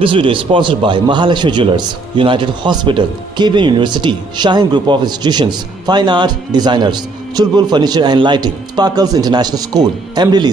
This video is sponsored by Mahalakshmi Jewelers, United Hospital, KBN University, Shaheen Group of Institutions, Fine Art Designers, Chulbul Furniture and Lighting, Sparkles International School, Emily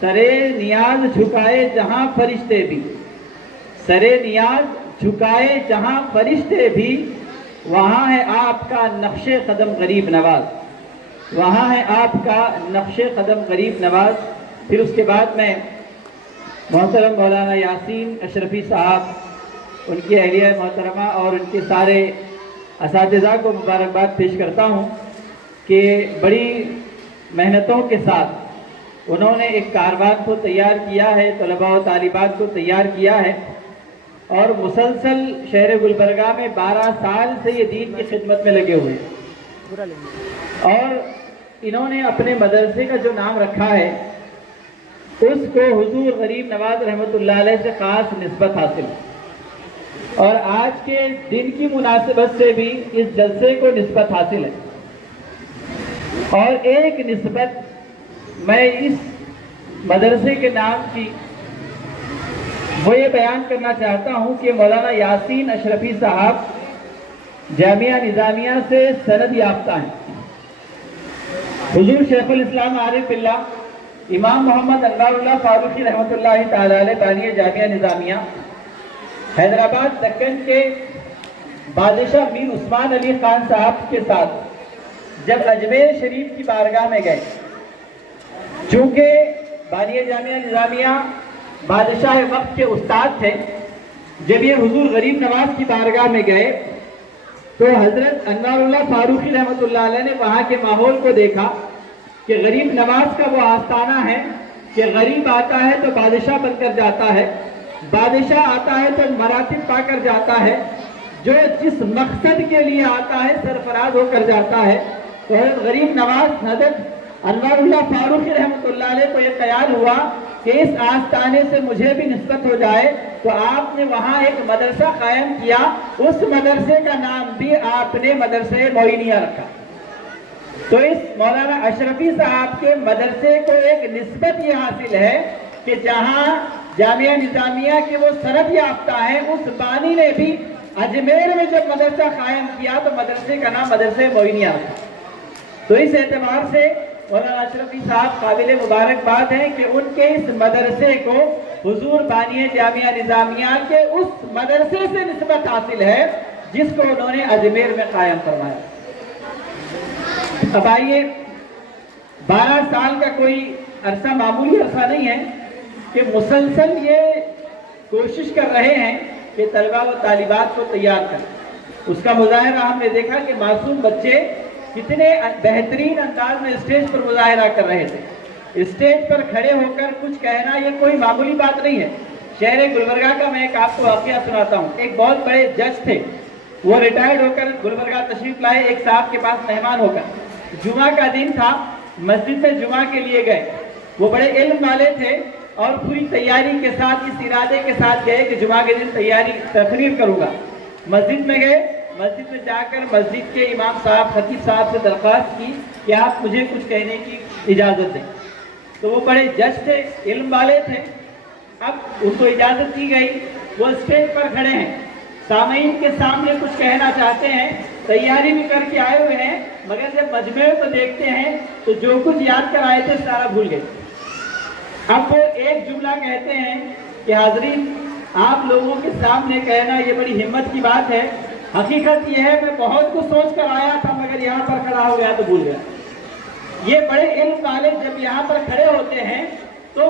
سرے نیاز جھکائے جہاں فرشتے بھی، سرے نیاز جھکائے جہاں فرشتے بھی، وہاں ہے آپ کا نقش قدم غریب نواز، وہاں ہے آپ کا نقش قدم غریب نواز۔ پھر اس کے بعد میں محترم مولانا یاسین اشرفی صاحب، ان کی اہلیہ محترمہ اور ان کے سارے اساتذہ کو مبارکباد پیش کرتا ہوں کہ بڑی محنتوں کے ساتھ انہوں نے ایک کاروان کو تیار کیا ہے، طلباء و طالبات کو تیار کیا ہے، اور مسلسل شہر گلبرگہ میں 12 سال سے یہ دین کی خدمت میں لگے ہوئے ہیں، اور انہوں نے اپنے مدرسے کا جو نام رکھا ہے اس کو حضور غریب نواز رحمۃ اللہ علیہ سے خاص نسبت حاصل ہے، اور آج کے دن کی مناسبت سے بھی اس جلسے کو نسبت حاصل ہے۔ اور ایک نسبت میں اس مدرسے کے نام کی وہ یہ بیان کرنا چاہتا ہوں کہ مولانا یاسین اشرفی صاحب جامعہ نظامیہ سے سند یافتہ ہیں۔ حضور شیخ الاسلام عارف اللہ امام محمد انوار اللہ فاروقی رحمۃ اللہ تعالی علیہ بانی جامعہ نظامیہ حیدرآباد دکن کے بادشاہ میر عثمان علی خان صاحب کے ساتھ جب اجمیر شریف کی بارگاہ میں گئے، چونکہ بانی جامعہ نظامیہ بادشاہ وقت کے استاد تھے، جب یہ حضور غریب نواز کی بارگاہ میں گئے تو حضرت انوار اللہ فاروقی رحمۃ اللہ علیہ نے وہاں کے ماحول کو دیکھا کہ غریب نواز کا وہ آستانہ ہے کہ غریب آتا ہے تو بادشاہ بن کر جاتا ہے، بادشاہ آتا ہے تو مراتب پا کر جاتا ہے، جو جس مقصد کے لیے آتا ہے سرفراز ہو کر جاتا ہے۔ تو حضرت غریب نواز حضرت انوار اللہ فاروقی رحمۃ اللہ علیہ کو یہ خیال ہوا کہ اس آستانے سے مجھے بھی نسبت ہو جائے، تو آپ نے وہاں ایک مدرسہ قائم کیا، اس مدرسے کا نام بھی آپ نے مدرسہ معینیہ رکھا۔ تو اس مولانا اشرفی صاحب کے مدرسے کو ایک نسبت یہ حاصل ہے کہ جہاں جامعہ نظامیہ کے وہ سند یافتہ ہیں، اس بانی نے بھی اجمیر میں جب مدرسہ قائم کیا تو مدرسے کا نام مدرسہ معینیہ رکھا۔ تو اس اعتبار سے مولانا اشرفی صاحب قابل مبارکباد ہیں کہ ان کے اس مدرسے کو حضور بانی جامعہ نظامیہ کے اس مدرسے سے نسبت حاصل ہے جس کو انہوں نے اجمیر میں قائم فرمایا۔ اب آئیے، 12 سال کا کوئی عرصہ معمولی عرصہ نہیں ہے کہ مسلسل یہ کوشش کر رہے ہیں کہ طلباء و طالبات کو تیار کریں۔ اس کا مظاہرہ ہم نے دیکھا کہ معصوم بچے کتنے بہترین انداز میں اسٹیج پر مظاہرہ کر رہے تھے۔ اسٹیج پر کھڑے ہو کر کچھ کہنا یہ کوئی معمولی بات نہیں ہے۔ شہر گلبرگہ کا میں ایک آپ کو واقعہ سناتا ہوں۔ ایک بہت بڑے جج تھے، وہ ریٹائرڈ ہو کر گلبرگہ تشریف لائے ایک صاحب کے پاس مہمان ہو کر۔ جمعہ کا دن تھا، مسجد میں جمعہ کے لیے گئے۔ وہ بڑے علم والے تھے اور پوری تیاری کے ساتھ اس ارادے کے ساتھ گئے کہ جمعہ کے دن تقریر کروں گا۔ مسجد میں گئے، مسجد میں جا کر مسجد کے امام صاحب خطیب صاحب سے درخواست کی کہ آپ مجھے کچھ کہنے کی اجازت دیں۔ تو وہ بڑے جج تھے، علم والے تھے، اب ان کو اجازت دی گئی۔ وہ اسٹیج پر کھڑے ہیں، سامعین کے سامنے کچھ کہنا چاہتے ہیں، تیاری بھی کر کے آئے ہوئے ہیں، مگر جب مجمع کو دیکھتے ہیں تو جو کچھ یاد کر آئے تھے سارا بھول گئے۔ اب وہ ایک جملہ کہتے ہیں کہ حاضرین، آپ لوگوں کے سامنے کہنا یہ بڑی ہمت کی بات ہے، حقیقت یہ ہے میں بہت کچھ سوچ کر آیا تھا مگر یہاں پر کھڑا ہو گیا تو بھول گیا۔ یہ بڑے علم والے جب یہاں پر کھڑے ہوتے ہیں تو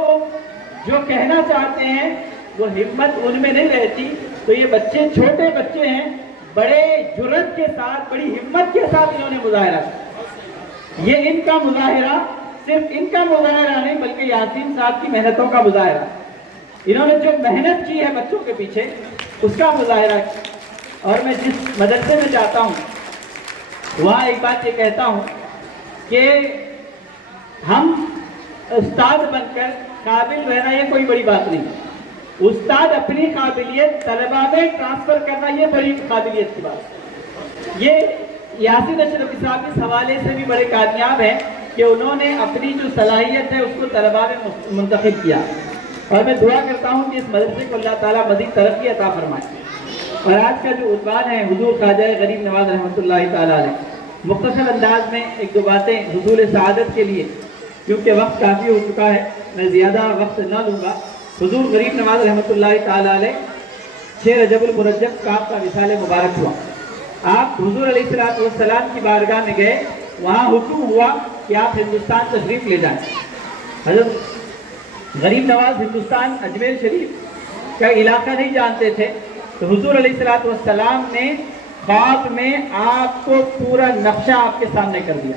جو کہنا چاہتے ہیں وہ ہمت ان میں نہیں رہتی۔ تو یہ بچے چھوٹے بچے ہیں، بڑے جرأت کے ساتھ، بڑی ہمت کے ساتھ انہوں نے مظاہرہ کیا۔ یہ ان کا مظاہرہ صرف ان کا مظاہرہ نہیں بلکہ یاسین صاحب کی محنتوں کا مظاہرہ۔ انہوں نے جو محنت کی ہے بچوں کے پیچھے اس کا مظاہرہ کیا۔ اور میں جس مدرسے میں جاتا ہوں وہاں ایک بات یہ کہتا ہوں کہ ہم استاد بن کر قابل رہنا یہ کوئی بڑی بات نہیں، استاد اپنی قابلیت طلباء میں ٹرانسفر کرنا یہ بڑی قابلیت کی بات۔ یہ یاسین اشرفی صاحب اس حوالے سے بھی بڑے کامیاب ہیں کہ انہوں نے اپنی جو صلاحیت ہے اس کو طلباء میں منتخب کیا، اور میں دعا کرتا ہوں کہ اس مدرسے کو اللہ تعالیٰ مزید ترقی عطا فرمائے۔ اور آج کا جو عنوان ہے حضور خواجہ غریب نواز رحمۃ اللہ تعالیٰ علیہ، مختصر انداز میں ایک دو باتیں حصول سعادت کے لیے کیونکہ وقت کافی ہو چکا ہے، میں زیادہ وقت نہ لوں گا۔ حضور غریب نواز رحمۃ اللہ تعالیٰ علیہ 6 رجب المرجب کا آپ کا وصال مبارک ہوا۔ آپ حضور علیہ السلام کی بارگاہ میں گئے، وہاں حکم ہوا کہ آپ ہندوستان تشریف لے جائیں۔ حضرت غریب نواز ہندوستان اجمیر شریف کا علاقہ نہیں جانتے تھے، تو حضور علیہ السلام نے خواب میں آپ کو پورا نقشہ آپ کے سامنے کر دیا۔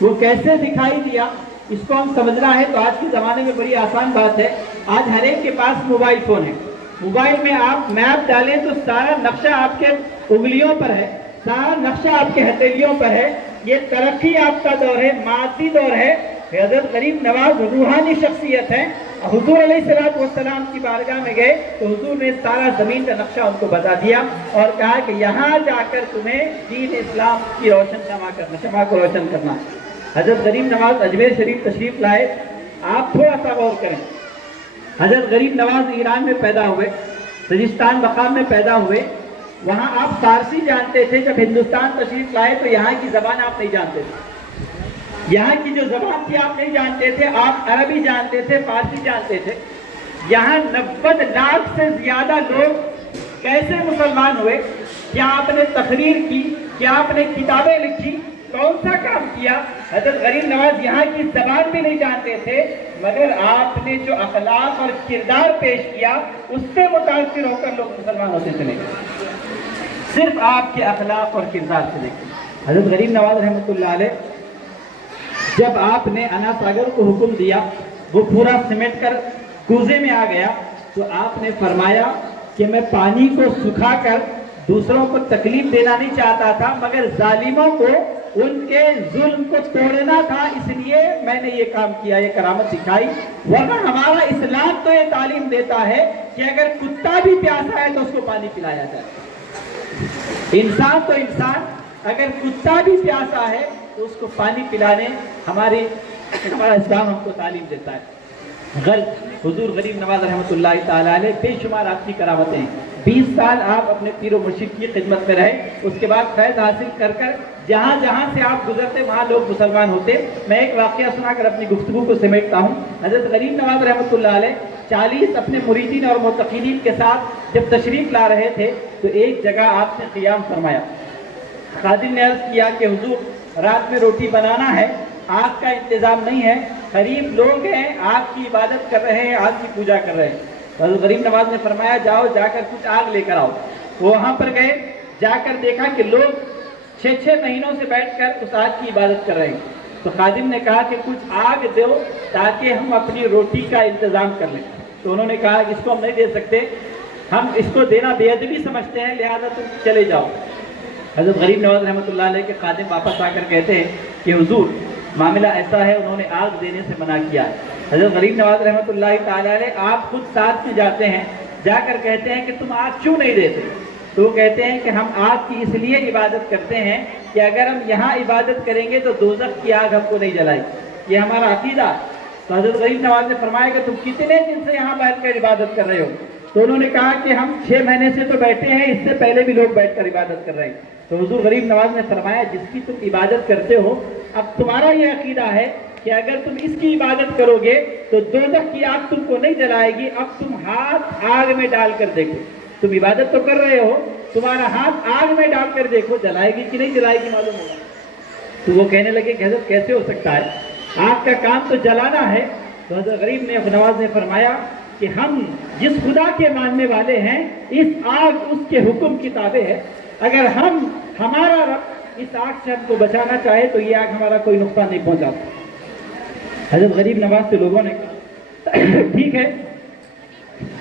وہ کیسے دکھائی دیا اس کو ہم سمجھنا ہے تو آج کے زمانے میں بڑی آسان بات ہے۔ آج ہر ایک کے پاس موبائل فون ہے، موبائل میں آپ میپ ڈالیں تو سارا نقشہ آپ کے انگلیوں پر ہے، سارا نقشہ آپ کے ہتھیلیوں پر ہے۔ یہ ترقی یافتہ دور ہے، مادی دور ہے۔ حضرت غریب نواز روحانی شخصیت ہے۔ حضور علیہ السلام کی بارگاہ میں گئے تو حضور نے سارا زمین کا نقشہ ان کو بتا دیا اور کہا کہ یہاں جا کر تمہیں دین اسلام کی شمع کو روشن کرنا۔ حضرت غریب نواز اجمیر شریف تشریف لائے۔ آپ تھوڑا سا غور کریں، حضرت غریب نواز ایران میں پیدا ہوئے، سجستان مقام میں پیدا ہوئے، وہاں آپ فارسی جانتے تھے۔ جب ہندوستان تشریف لائے تو یہاں کی زبان آپ نہیں جانتے تھے، یہاں کی جو زبان تھی آپ نہیں جانتے تھے، آپ عربی جانتے تھے، فارسی جانتے تھے۔ یہاں 90 لاکھ سے زیادہ لوگ کیسے مسلمان ہوئے؟ کیا آپ نے تقریر کی؟ کیا آپ نے کتابیں لکھی؟ کون سا کام کیا؟ حضرت غریب نواز یہاں کی زبان بھی نہیں جانتے تھے، مگر آپ نے جو اخلاق اور کردار پیش کیا اس سے متاثر ہو کر لوگ مسلمان ہوتے چلے گئے، صرف آپ کے اخلاق اور کردار سے دیکھیں۔ حضرت غریب نواز رحمۃ اللہ علیہ جب آپ نے انا ساگر کو حکم دیا، وہ پورا سمیٹ کر کوزے میں آ گیا، تو آپ نے فرمایا کہ میں پانی کو سکھا کر دوسروں کو تکلیف دینا نہیں چاہتا تھا، مگر ظالموں کو ان کے ظلم کو توڑنا تھا، اس لیے میں نے یہ کام کیا، یہ کرامت دکھائی۔ ورنہ ہمارا اسلام تو یہ تعلیم دیتا ہے کہ اگر کتا بھی پیاسا ہے تو اس کو پانی پلایا جائے۔ انسان تو انسان، اگر کتا بھی پیاسا ہے تو اس کو پانی پلانے ہمارا اسلام ہم کو تعلیم دیتا ہے۔ حضور غریب نواز رحمۃ اللہ تعالیٰ علیہ بے شمار آپ کی کرامتیں ہیں۔ 20 سال آپ اپنے پیر و مرشد کی خدمت میں رہے، اس کے بعد فیض حاصل کر کر جہاں جہاں سے آپ گزرتے وہاں لوگ مسلمان ہوتے۔ میں ایک واقعہ سنا کر اپنی گفتگو کو سمیٹتا ہوں۔ حضرت غریب نواز رحمۃ اللہ علیہ 40 اپنے مریدین اور معتقدین کے ساتھ جب تشریف لا رہے تھے تو ایک جگہ آپ نے قیام فرمایا۔ خادم نے عرض کیا کہ حضور رات میں روٹی بنانا ہے، آگ کا انتظام نہیں ہے، غریب لوگ ہیں، آگ کی عبادت کر رہے ہیں، آگ کی پوجا کر رہے ہیں۔ حضرت غریب نواز نے فرمایا جاؤ جا کر کچھ آگ لے کر آؤ۔ وہ وہاں پر گئے، جا کر دیکھا کہ لوگ 6 مہینوں سے بیٹھ کر اس آگ کی عبادت کر رہے ہیں۔ تو خادم نے کہا کہ کچھ آگ دو تاکہ ہم اپنی روٹی کا انتظام کر لیں۔ تو انہوں نے کہا اس کو ہم نہیں دے سکتے، ہم اس کو دینا بے ادبی سمجھتے ہیں، لہذا تم چلے جاؤ۔ حضرت غریب نواز رحمۃ اللہ علیہ کے خادم واپس آ کر کہتے ہیں کہ حضور معاملہ ایسا ہے، انہوں نے آگ دینے سے منع کیا ہے۔ حضرت غریب نواز رحمۃ اللہ تعالیٰ علیہ آپ خود ساتھ میں جاتے ہیں، جا کر کہتے ہیں کہ تم آگ کیوں نہیں دیتے؟ تو وہ کہتے ہیں کہ ہم آگ کی اس لیے عبادت کرتے ہیں کہ اگر ہم یہاں عبادت کریں گے تو دوزخ کی آگ ہم کو نہیں جلائے، یہ ہمارا عقیدہ۔ تو حضرت غریب نواز نے فرمایا کہ تم کتنے دن سے یہاں بیٹھ کر عبادت کر رہے ہو؟ تو انہوں نے کہا کہ ہم 6 مہینے سے تو بیٹھے ہیں، اس سے پہلے بھی لوگ بیٹھ کر عبادت کر رہے ہیں۔ تو حضور غریب نواز نے فرمایا جس کی تم عبادت کرتے ہو، اب تمہارا یہ عقیدہ ہے کہ اگر تم اس کی عبادت کرو گے تو دوزخ کی آگ تم کو نہیں جلائے گی، اب تم ہاتھ آگ میں ڈال کر دیکھو، تم عبادت تو کر رہے ہو، تمہارا ہاتھ آگ میں ڈال کر دیکھو، جلائے گی کہ نہیں جلائے گی معلوم ہوگا۔ تو وہ کہنے لگے کہ حضرت کیسے ہو سکتا ہے، آگ کا کام تو جلانا ہے۔ تو حضرت غریب نواز نے فرمایا کہ ہم جس خدا کے ماننے والے ہیں، اس آگ اس کے حکم کی تابع ہے، اگر ہمارا رب اس آگ سے ہم کو بچانا چاہے تو یہ آگ ہمارا کوئی نقصان نہیں پہنچا سکتا۔ حضرت غریب نواز سے لوگوں نے کہا ٹھیک ہے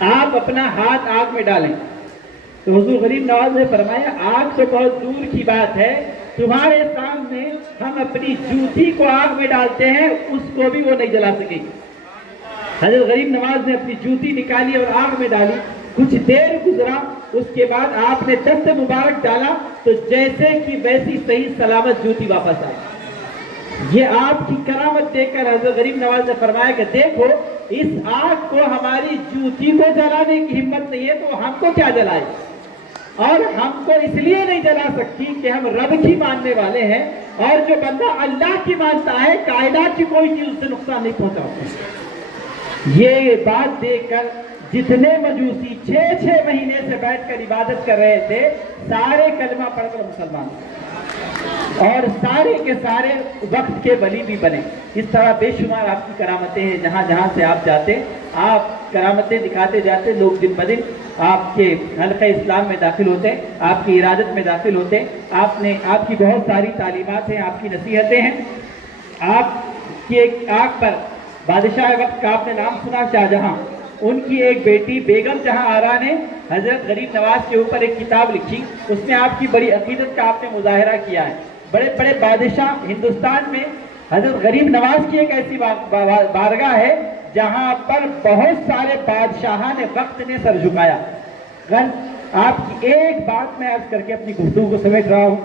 آپ اپنا ہاتھ آگ میں ڈالیں۔ تو حضور غریب نواز نے فرمایا آگ تو بہت دور کی بات ہے، تمہارے سامنے ہم اپنی جوتی کو آگ میں ڈالتے ہیں، اس کو بھی وہ نہیں جلا سکیں گے۔ حضرت غریب نواز نے اپنی جوتی نکالی اور آگ میں ڈالی، کچھ دیر گزرا، اس کے بعد آپ نے دست مبارک ڈالا تو جیسے کہ ویسی صحیح سلامت جوتی واپس آئی۔ یہ آپ کی کرامت دیکھ کر حضرت غریب نواز نے فرمایا کہ دیکھو اس آگ کو ہماری جوتی کو جلانے کی ہمت نہیں ہے تو ہم کو کیا جلائے۔ اور ہم کو اس لیے نہیں جلا سکتی کہ ہم رب کی ماننے والے ہیں، اور جو بندہ اللہ کی مانتا ہے کائنات کی کوئی چیز اسے نقصان نہیں پہنچا۔ یہ بات دیکھ کر جتنے مجوسی 6 مہینے سے بیٹھ کر عبادت کر رہے تھے سارے کلمہ پڑھ کر مسلمان اور سارے کے سارے وقت کے ولی بھی بنے۔ اس طرح بے شمار آپ کی کرامتیں ہیں، جہاں جہاں سے آپ جاتے آپ کرامتیں دکھاتے جاتے، لوگ دن بدن آپ کے حلقہ اسلام میں داخل ہوتے، آپ کی ارادت میں داخل ہوتے۔ آپ کی بہت ساری تعلیمات ہیں، آپ کی نصیحتیں ہیں۔ آپ کی ایک آنکھ پر بادشاہ وقت کا آپ نے نام سنا، شاہ جہاں، ان کی ایک بیٹی بیگم جہاں آرا نے حضرت غریب نواز کے اوپر ایک کتاب لکھی، اس میں آپ کی بڑی عقیدت کا آپ نے مظاہرہ کیا ہے۔ بڑے بڑے بادشاہ ہندوستان میں حضرت غریب نواز کی ایک ایسی بارگاہ ہے جہاں پر بہت سارے بادشاہاں نے وقت نے سر جھکایا۔ آپ کی ایک بات میں عرض کر کے اپنی گفتگو کو سمیٹ رہا ہوں۔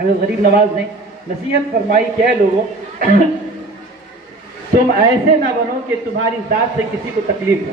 حضرت غریب نواز نے نصیحت فرمائی کہ اے لوگوں، تم ایسے نہ بنو کہ تمہاری ذات سے کسی کو تکلیف ہو،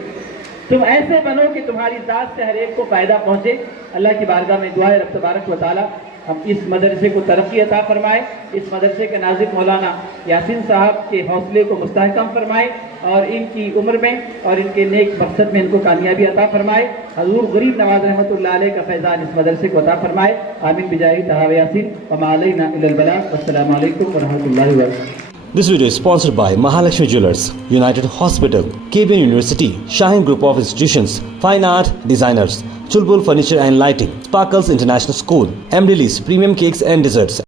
تم ایسے بنو کہ تمہاری ذات سے ہر ایک کو فائدہ پہنچے۔ اللہ کی بارگاہ میں دعا ہے رب تبارک و تعالی ہم اس مدرسے کو ترقی عطا فرمائے، اس مدرسے کے ناظم مولانا یاسین صاحب کے حوصلے کو مستحکم فرمائے، اور ان کی عمر میں اور ان کے نیک مقصد میں ان کو کامیابی عطا فرمائے۔ حضور غریب نواز رحمۃ اللہ علیہ کا فیضان اس مدرسے کو عطا فرمائے۔ آمین بجاہ طہ یاسین وما علینا الا البلاغ۔ والسلام علیکم ورحمۃ اللہ وبرکاتہ۔ This video is sponsored by Mahalakshmi Jewelers, United Hospital, KBN University, Shaheen Group of Institutions, Fine Art Designers, Chulbul Furniture and Lighting, Sparkles International School, Emily Premium Cakes and Desserts.